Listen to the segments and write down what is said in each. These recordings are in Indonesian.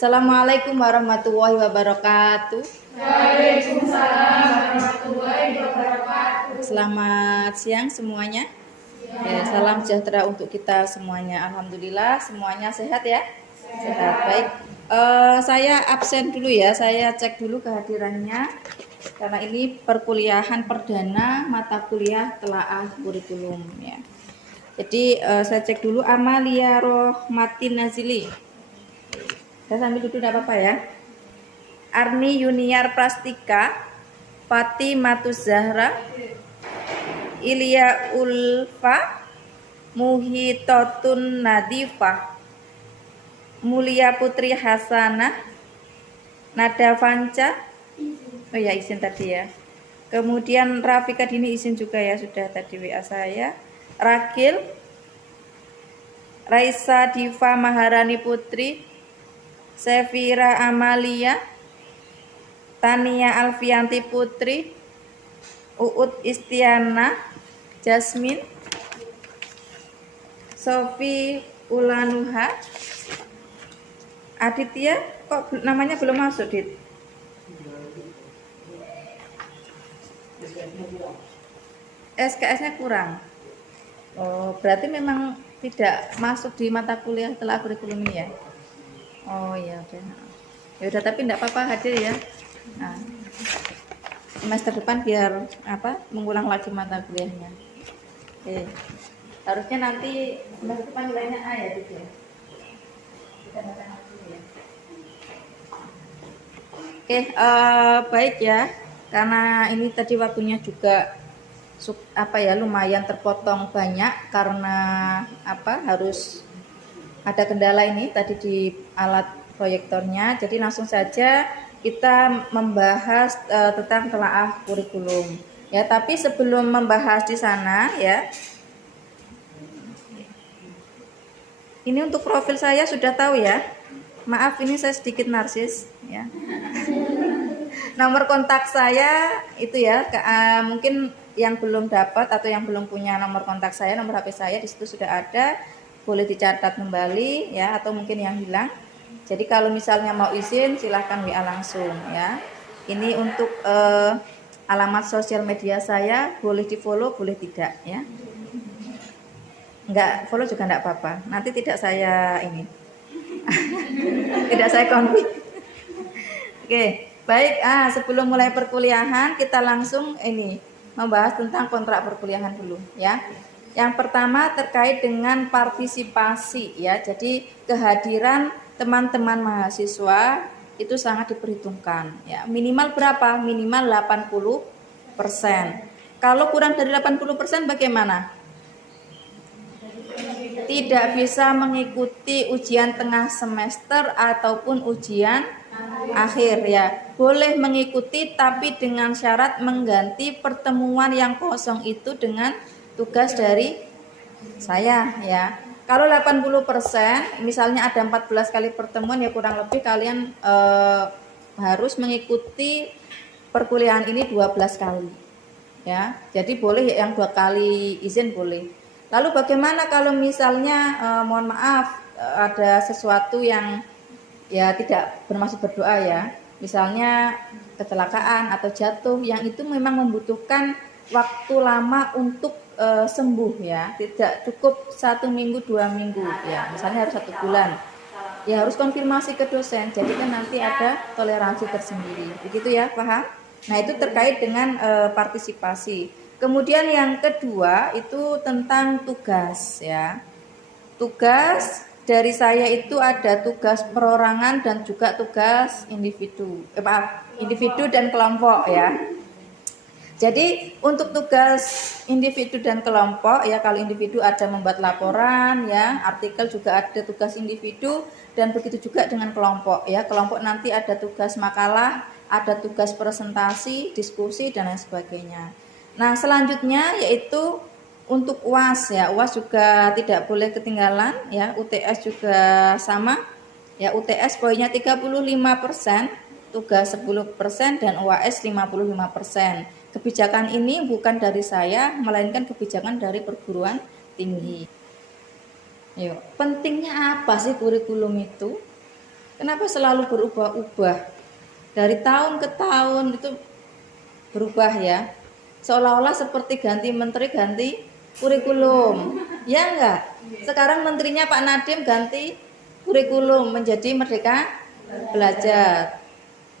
Assalamualaikum warahmatullahi wabarakatuh. Waalaikumsalam warahmatullahi wabarakatuh. Selamat siang semuanya. Ya, salam sejahtera untuk kita semuanya. Alhamdulillah semuanya sehat ya. Sehat. Baik. Saya absen dulu ya. Saya cek dulu kehadirannya. Karena ini perkuliahan perdana mata kuliah telaah kurikulum ya. Jadi saya cek dulu Amalia Rohmatin Nazili. Saya sambil duduk tidak apa-apa ya. Arni Yuniar Prastika, Fatimatus Zahra, Ilya Ulfa, Muhitotun Nadifah, Mulia Putri Hasanah, Nada Fanca, oh ya izin tadi ya. Kemudian Rafika Dini izin juga ya, sudah tadi WA saya. Rakil, Raisa Diva Maharani Putri, Sevira Amalia, Tania Alfianti Putri, Uut Istiana, Jasmine, Sofi Ulanuha, Aditya, kok namanya belum masuk, Dit? SKS-nya kurang. Oh, berarti memang tidak masuk di mata kuliah telaah kurikulum ini ya? Oh ya udah. Ya udah tapi enggak apa-apa hadir ya. Nah, semester depan biar mengulang lagi mata kuliahnya. Oke. Harusnya nanti semester depan nilainya A ya, Dit ya. Kita baca dulu ya. Oke, baik ya. Karena ini tadi waktunya juga lumayan terpotong banyak karena harus ada kendala ini tadi di alat proyektornya. Jadi langsung saja kita membahas tentang telaah kurikulum. Ya, tapi sebelum membahas di sana ya. Ini untuk profil saya sudah tahu ya. Maaf ini saya sedikit narsis ya. Nomor kontak saya itu ya, mungkin yang belum dapat atau yang belum punya nomor kontak saya, nomor HP saya di situ sudah ada. Boleh dicatat kembali ya, atau mungkin yang hilang. Jadi kalau misalnya mau izin silahkan WA langsung ya. Ini untuk alamat sosial media saya, boleh di follow boleh tidak ya. Enggak follow juga enggak apa-apa. Nanti tidak saya ini tidak saya konflik. Oke, baik. Sebelum mulai perkuliahan kita langsung ini membahas tentang kontrak perkuliahan dulu ya. Yang pertama terkait dengan partisipasi ya. Jadi kehadiran teman-teman mahasiswa itu sangat diperhitungkan ya. Minimal berapa? Minimal 80%. Kalau kurang dari 80% bagaimana? Tidak bisa mengikuti ujian tengah semester ataupun ujian akhir ya. Boleh mengikuti tapi dengan syarat mengganti pertemuan yang kosong itu dengan tugas dari saya ya. Kalau 80%, misalnya ada 14 kali pertemuan ya kurang lebih kalian harus mengikuti perkuliahan ini 12 kali. Ya. Jadi boleh yang 2 kali izin boleh. Lalu bagaimana kalau misalnya mohon maaf ada sesuatu yang ya tidak bermaksud berdoa ya. Misalnya kecelakaan atau jatuh yang itu memang membutuhkan waktu lama untuk sembuh ya, tidak cukup 1 minggu 2 minggu ya, misalnya harus 1 bulan ya, harus konfirmasi ke dosen. Jadi kan nanti ada toleransi tersendiri begitu ya, paham? Nah itu terkait dengan partisipasi. Kemudian yang kedua itu tentang tugas ya. Tugas dari saya itu ada tugas perorangan dan juga tugas individu individu dan kelompok ya. Jadi untuk tugas individu dan kelompok ya, kalau individu ada membuat laporan ya, artikel juga ada tugas individu, dan begitu juga dengan kelompok ya. Kelompok nanti ada tugas makalah, ada tugas presentasi, diskusi dan lain sebagainya. Nah, selanjutnya yaitu untuk UAS ya. UAS juga tidak boleh ketinggalan ya. UTS juga sama. Ya, UTS poinnya 35%, tugas 10% dan UAS 55%. Kebijakan ini bukan dari saya, melainkan kebijakan dari perguruan tinggi. Yuk, pentingnya apa sih kurikulum itu? Kenapa selalu berubah-ubah? Dari tahun ke tahun itu berubah ya. Seolah-olah seperti ganti menteri, ganti kurikulum. Ya enggak? Sekarang menterinya Pak Nadiem ganti kurikulum menjadi Merdeka Belajar.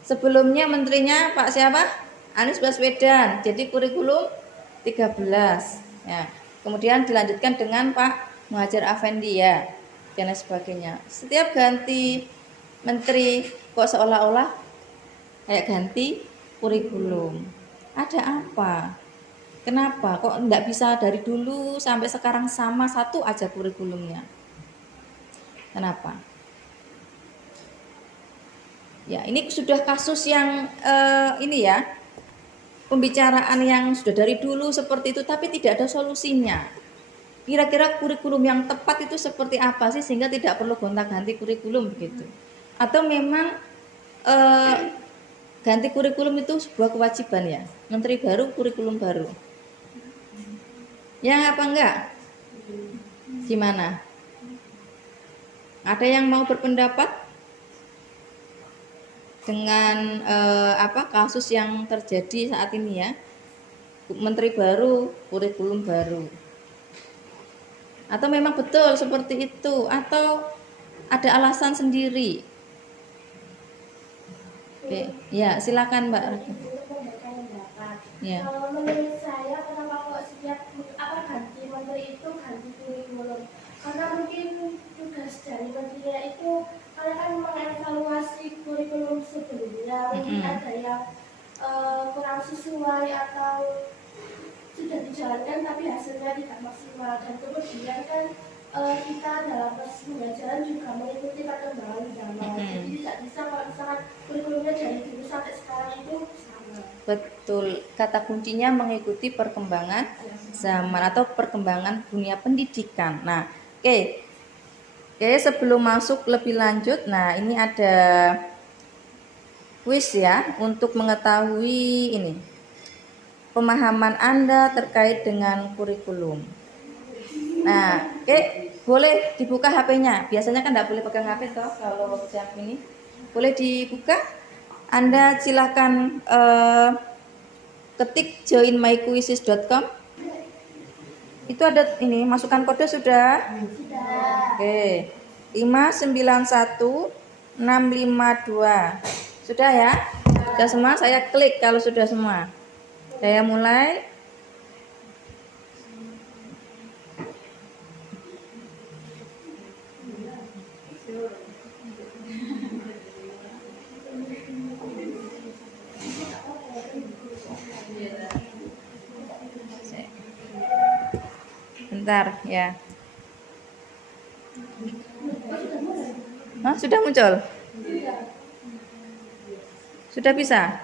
Sebelumnya menterinya Pak siapa? Anies Baswedan, jadi kurikulum 13. Ya. Kemudian dilanjutkan dengan Pak Muhadjir Effendi ya, dan lain sebagainya. Setiap ganti menteri kok seolah-olah kayak ganti kurikulum. Ada apa? Kenapa kok enggak bisa dari dulu sampai sekarang sama satu aja kurikulumnya? Kenapa? Ya, ini sudah kasus yang ini ya, pembicaraan yang sudah dari dulu seperti itu, tapi tidak ada solusinya. Kira-kira kurikulum yang tepat itu seperti apa sih sehingga tidak perlu gonta-ganti kurikulum begitu? Atau memang ganti kurikulum itu sebuah kewajiban ya? Menteri baru, kurikulum baru. Yang apa enggak? Gimana? Ada yang mau berpendapat dengan kasus yang terjadi saat ini ya? Menteri baru, kurikulum baru. Atau memang betul seperti itu, atau ada alasan sendiri? Oke, ya silakan Mbak. Ya. Kalau menurut saya, kenapa kok setiap ganti menteri itu ganti kurikulum? Karena mungkin tugas dari menterinya itu karena kan mengevaluasi kurikulum sebelumnya, mungkin ada yang kurang sesuai atau sudah dijalankan tapi hasilnya tidak maksimal, dan kemudian kan kita dalam proses pembelajaran juga mengikuti perkembangan zaman. Jadi tidak bisa kalau misalkan kurikulumnya dari dulu sampai sekarang itu sama. Betul, kata kuncinya mengikuti perkembangan zaman atau perkembangan dunia pendidikan. Nah, oke, sebelum masuk lebih lanjut, nah ini ada kuis ya untuk mengetahui ini pemahaman Anda terkait dengan kurikulum. Nah, boleh dibuka HP-nya. Biasanya kan tidak boleh pegang HP toh kalau jam ini. Boleh dibuka. Anda silakan ketik joinmyquizzes.com. Itu ada ini, masukkan kode sudah? Oke. 591652. Sudah ya? Sudah semua? Saya klik kalau sudah semua. Saya mulai. Bentar ya. Sudah muncul? Sudah bisa?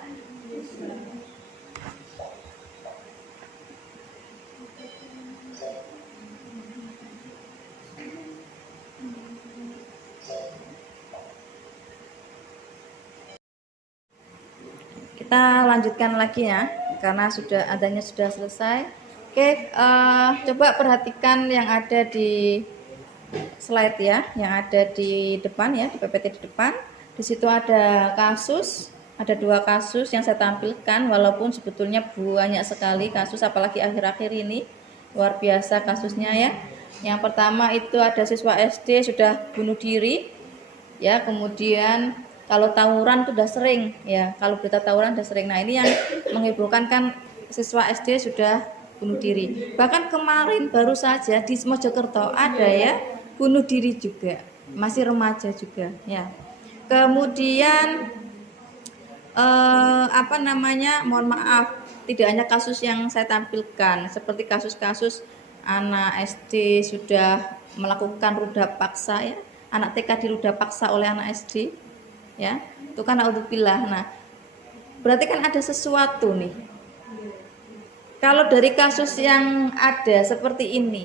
Kita lanjutkan lagi ya, karena adanya sudah selesai. Oke, coba perhatikan yang ada di slide ya, yang ada di depan ya, di PPT di depan. Di situ ada kasus, ada 2 kasus yang saya tampilkan, walaupun sebetulnya banyak sekali kasus, apalagi akhir-akhir ini luar biasa kasusnya ya. Yang pertama itu ada siswa SD sudah bunuh diri, ya, kemudian kalau tawuran itu udah sering ya, kalau berita tawuran udah sering. Nah ini yang menghebohkan kan siswa SD sudah bunuh diri. Bahkan kemarin baru saja di Mojokerto ada ya bunuh diri juga, masih remaja juga ya. Kemudian mohon maaf, tidak hanya kasus yang saya tampilkan, seperti kasus-kasus anak SD sudah melakukan ruda paksa ya, anak TK diruda paksa oleh anak SD ya, itu kan naudzubillah. Nah berarti kan ada sesuatu nih. Kalau dari kasus yang ada seperti ini,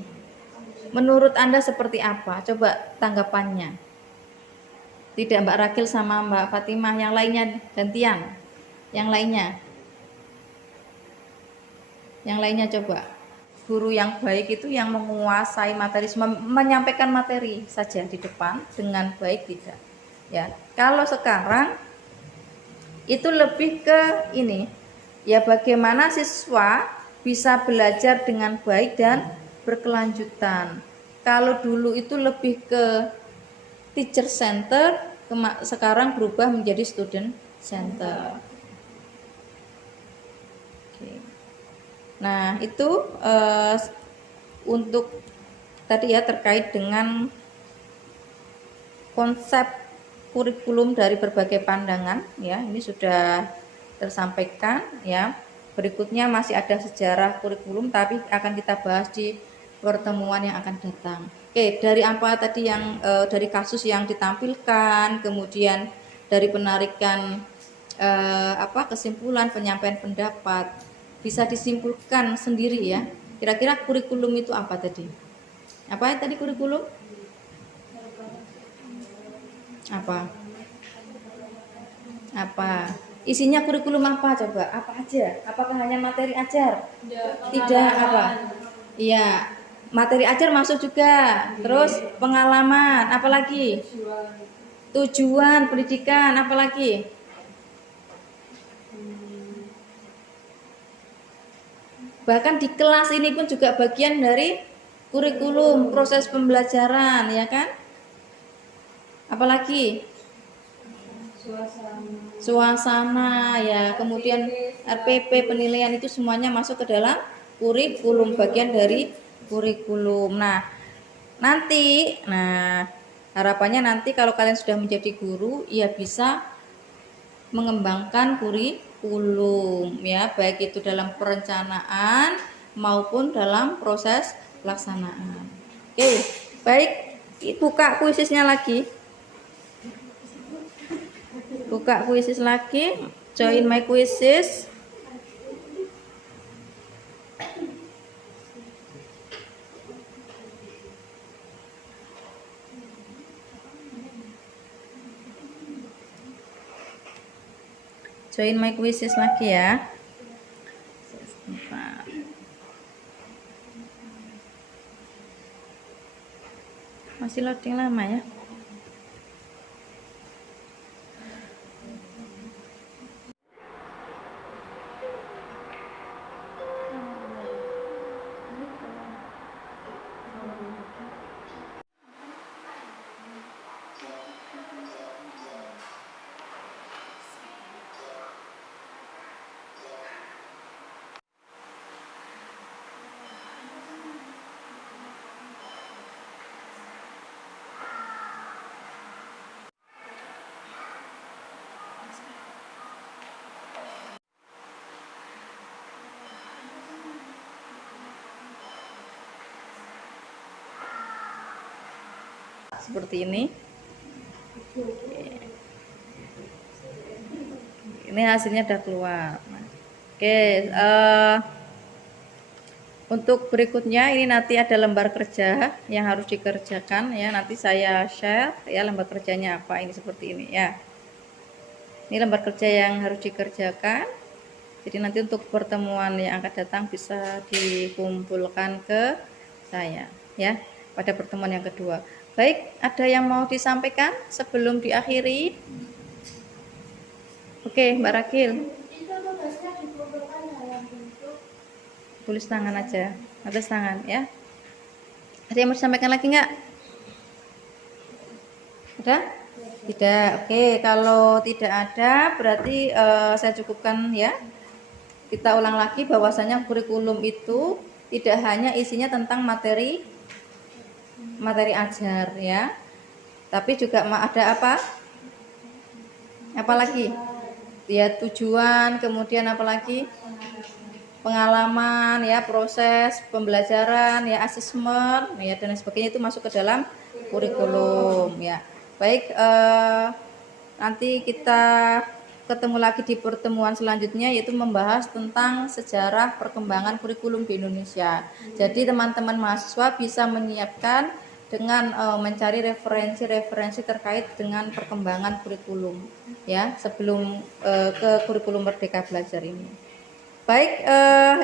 menurut Anda seperti apa? Coba tanggapannya. Tidak Mbak Rakil sama Mbak Fatimah, yang lainnya gantian. Yang lainnya coba. Guru yang baik itu yang menguasai materi, menyampaikan materi saja di depan dengan baik tidak? ya. Kalau sekarang itu lebih ke ini, ya, bagaimana siswa bisa belajar dengan baik dan berkelanjutan. Kalau dulu itu lebih ke teacher center, sekarang berubah menjadi student center. Oke. Nah, itu untuk tadi ya, terkait dengan konsep kurikulum dari berbagai pandangan, ya. Ini sudah tersampaikan, ya. Berikutnya masih ada sejarah kurikulum, tapi akan kita bahas di pertemuan yang akan datang. Oke, dari apa tadi yang dari kasus yang ditampilkan, kemudian dari penarikan kesimpulan, penyampaian pendapat, bisa disimpulkan sendiri ya. Kira-kira kurikulum itu apa tadi? Apa tadi kurikulum? Apa isinya kurikulum, apa coba, apa aja? Apakah hanya materi ajar? Tidak. Apa? Iya, materi ajar masuk juga, terus pengalaman, apalagi? Tujuan pendidikan, apalagi? Bahkan di kelas ini pun juga bagian dari kurikulum, proses pembelajaran, ya kan? Apalagi? Suasana, ya. Kemudian RPP, penilaian, itu semuanya masuk ke dalam kurikulum, bagian dari kurikulum. Nah, harapannya nanti kalau kalian sudah menjadi guru, ya bisa mengembangkan kurikulum, ya, baik itu dalam perencanaan maupun dalam proses pelaksanaan. Oke, baik, buka kuisisnya lagi. Buka kuisis lagi, join my quizzes. Join my quizzes lagi ya. Masih loading lama ya. Seperti ini. Ini hasilnya udah keluar. Oke, untuk berikutnya ini nanti ada lembar kerja yang harus dikerjakan ya. Nanti saya share ya lembar kerjanya apa, ini seperti ini ya. Ini lembar kerja yang harus dikerjakan. Jadi nanti untuk pertemuan yang akan datang bisa dikumpulkan ke saya ya pada pertemuan yang kedua. Baik, ada yang mau disampaikan sebelum diakhiri? Oke, Mbak Rakil. Itu tugasnya dikumpulkan dalam bentuk Tulis tangan aja, atas tangan ya. Ada yang mau disampaikan lagi nggak? Ada? Tidak. Oke, kalau tidak ada berarti saya cukupkan ya. Kita ulang lagi bahwasanya kurikulum itu tidak hanya isinya tentang materi ajar ya, tapi juga ada apa lagi ya, tujuan, kemudian apa lagi, pengalaman ya, proses pembelajaran ya, asesmen ya, dan sebagainya, itu masuk ke dalam kurikulum ya. Baik, nanti kita ketemu lagi di pertemuan selanjutnya, yaitu membahas tentang sejarah perkembangan kurikulum di Indonesia. Jadi teman-teman mahasiswa bisa menyiapkan dengan mencari referensi terkait dengan perkembangan kurikulum ya sebelum ke kurikulum Merdeka Belajar ini. Baik,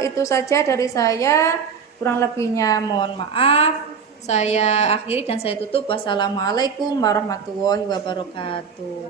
itu saja dari saya, kurang lebihnya mohon maaf. Saya akhiri dan saya tutup. Wassalamualaikum warahmatullahi wabarakatuh.